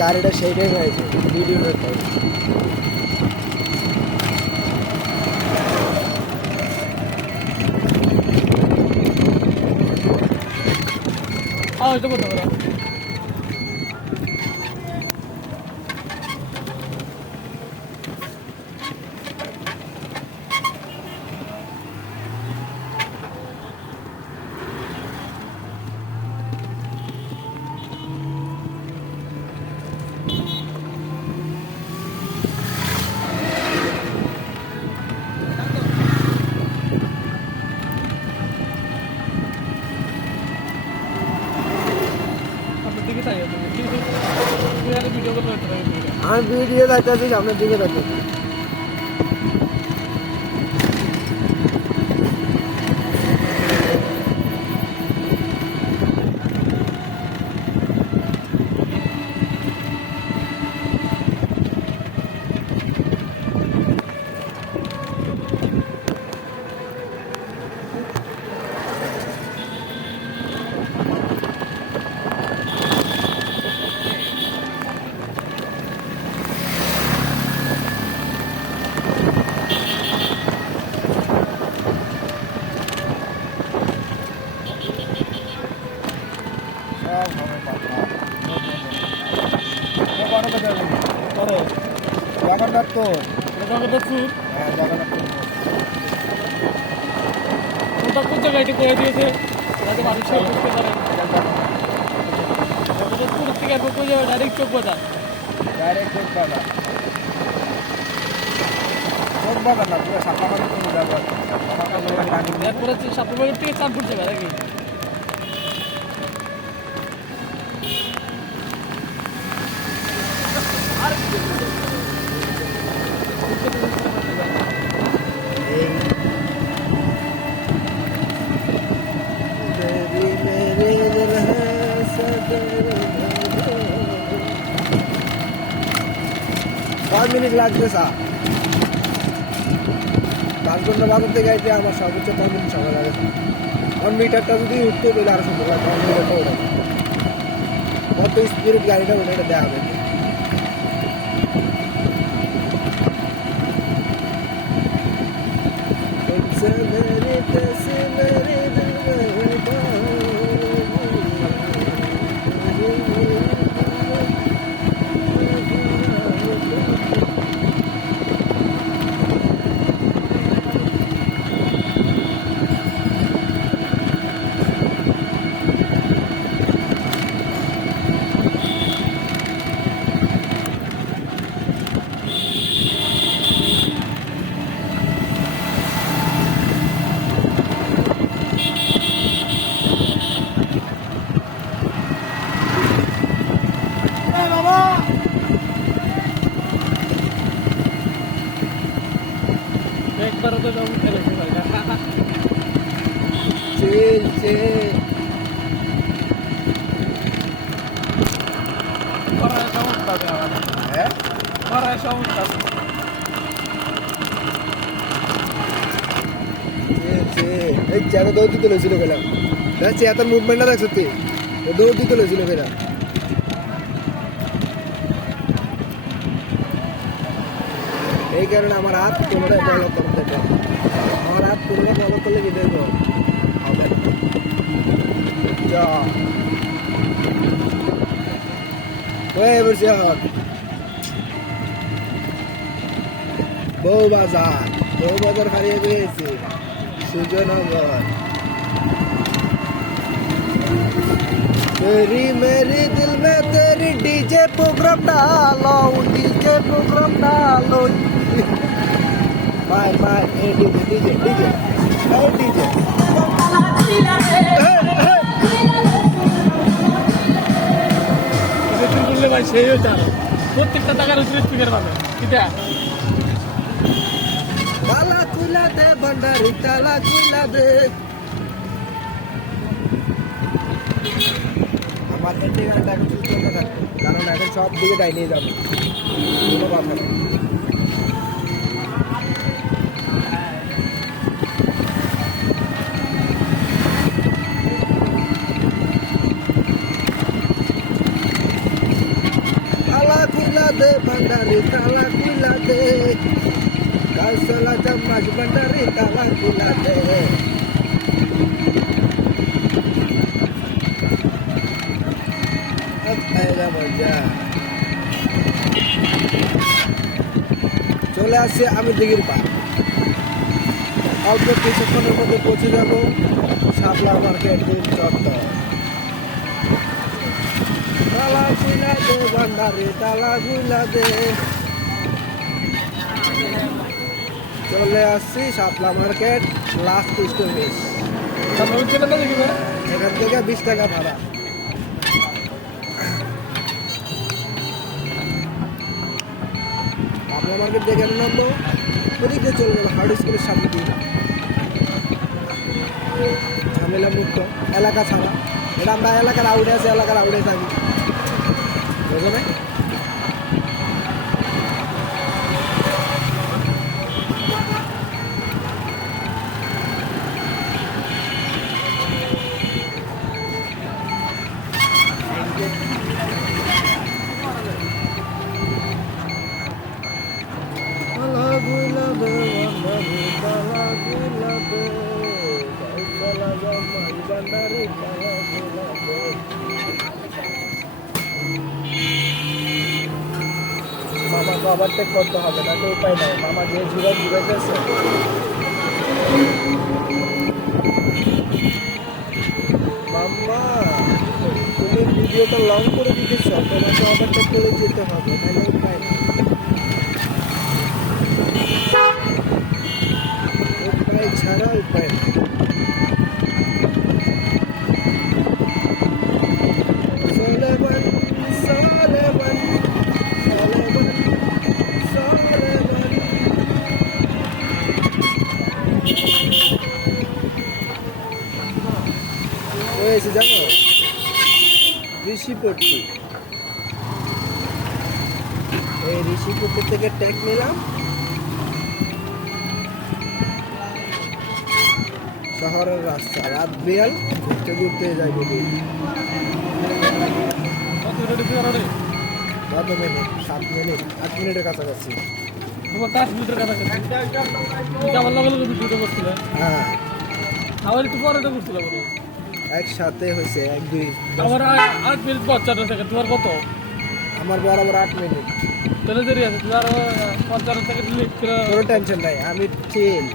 গাড়িটা সেইটাই হয়েছে ভিডিও করতে এটা করতে পারো আমি ভিডিও দেখতেছি সামনের দিকে দেখতেছি কোন জায়গাটি করে দিয়েছে যাতে মানুষ বুঝতে পারে জগন্নাথপুর থেকে ডাইরেক্ট চোখ বাজার না পুরো সাপাবাড়ি এরপরে সাপাবাড়ি থেকে চাঁদপুর যাবে নাকি মিনিট লাগবে স্যার 5 ঘন্টা বাজার থেকে গাইতে আমার সর্বোচ্চ 5 মিনিট সময় লাগে আমার মিটারটা যদি উঠতে পেলে আরো সুন্দর লাগে মিটারটা ওঠে কত স্পিড গাড়িটা ওঠে এটা দেওয়া হবে একবার তো যাবো খেলেছি ভাই চলছে পড়ার সমস্যা আছে আমার হ্যাঁ পড়ার সমস্যা আছে এই জায়গা দৌড় দিতে লইছিল গেলাম দেখছি এত মুভমেন্টটা দেখছ তুই দৌড় দিতে লইছিল গেলা এই কারণে আমার হাত পুনরায় বড় করতে হবে আমার হাত পুনরায় বড় করলে কি দেখবো যা বউ বাজার হারিয়ে গিয়েছে সুজনগর तेरी मेरी दिल में तेरी डीजे प्रोग्राम डालो बाय बाय डीजे ভাই সেই হইতা প্রত্যেকটা টাকার উপরে স্পিকার পাবে কিটা তালা খুলা দে ভান্ডারি তালা খুলা দে আমার এতে গানটা এখন চলতে থাকবে কারণ এখন সব দিকে ডাইনিয়ে যাবে কোনো কথা নেই খুইলা দে ভান্ডারি তালা খুইলা দে কাউসালা চাম্মাচ ভান্ডারি তালা খুইলা দে মজা চলে আসছে আমি দিঘির পা অল্প কিছুক্ষণের মধ্যে পৌঁছে যাব শাপলা মার্কেট চত্বর তালা খুইলা দে ভান্ডারি তালা খুইলা দে চলে আসছি শাপলা মার্কেট লাস্ট স্টপেজ এখান থেকে 20 টাকা ভাড়া শাপলা মার্কেট দেখে নামলো ওদিকে চলে গেল হার্ড স্কুলের সামনে দিয়ে ঝামেলা মুক্ত এলাকা ছাড়া এটা আমরা এলাকার আউটে আছে এলাকার আউটে থাকি বুঝো না মামাকে ওভারটেক করতে হবে না তো উপায় নাই মামা যে ঘুরাইতেছে মাম্মা তুমি ভিডিওটা লং করে দিতেছ তোমাকে ওভারটেক করে যেতে হবে নাহলে উপায় নাই উপায় ছাড়া উপায় নেই হয়েছে জানো ঋষিপট্টি এই ঋষিপট্টি থেকে ট্যাগ নিলাম শহরের রাস্তা রাত বিয়াল ঘুরতে ঘুরতে যাই বলি 7 মিনিট 8 মিনিটের কাছাকাছি হ্যাঁ আবার একটু পরে করছিল একসাথে হয়েছে 1-2 আমার 8 মিনিট 55 সেকেন্ড তোমার কত আমার বরাবর 8 মিনিট চলে দেরি আছে তোমার 55 সেকেন্ড লিখ কোনো টেনশন নাই আমি চিল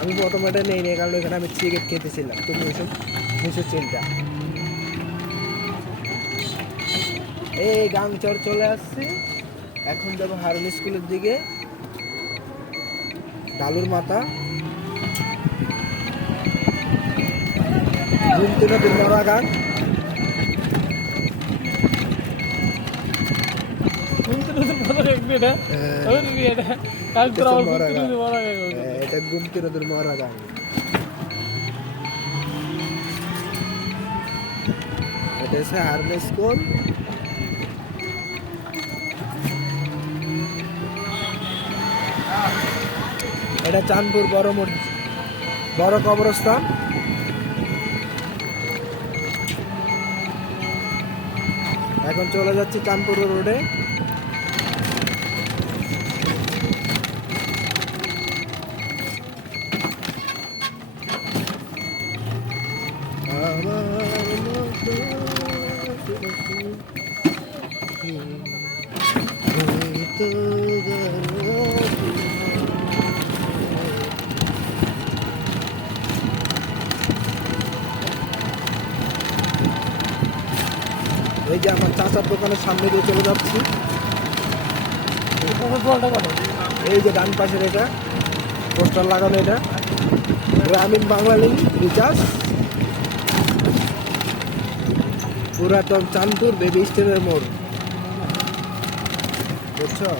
আমি প্রথমটা নেই নেই কারণ এখানে আমি সিগারেট খেতেছিলাম তুমি ওইসব নিচে চিলটা এই গাংচর চলে আসছি এখন যাবো হারুন স্কুলের দিকে ডালুর মাথা ঘুমতে নদীর মরা গান এটা ঘুমতে নদীর মরা গান এটা হচ্ছে হারুন স্কুল এটা চাঁদপুর বড় কবরস্থান এখন চলে যাচ্ছি চাঁদপুর রোডে এই যে আমার চাচার দোকানের সামনে দিয়ে চলে যাচ্ছি এই যে ডান পাশের এটা পোস্টার লাগানো এটা গ্রামীণ বাংলালিং রিচার্জ পুরাতন চাঁদপুর বেবি স্টেনের মোড় বুঝছো?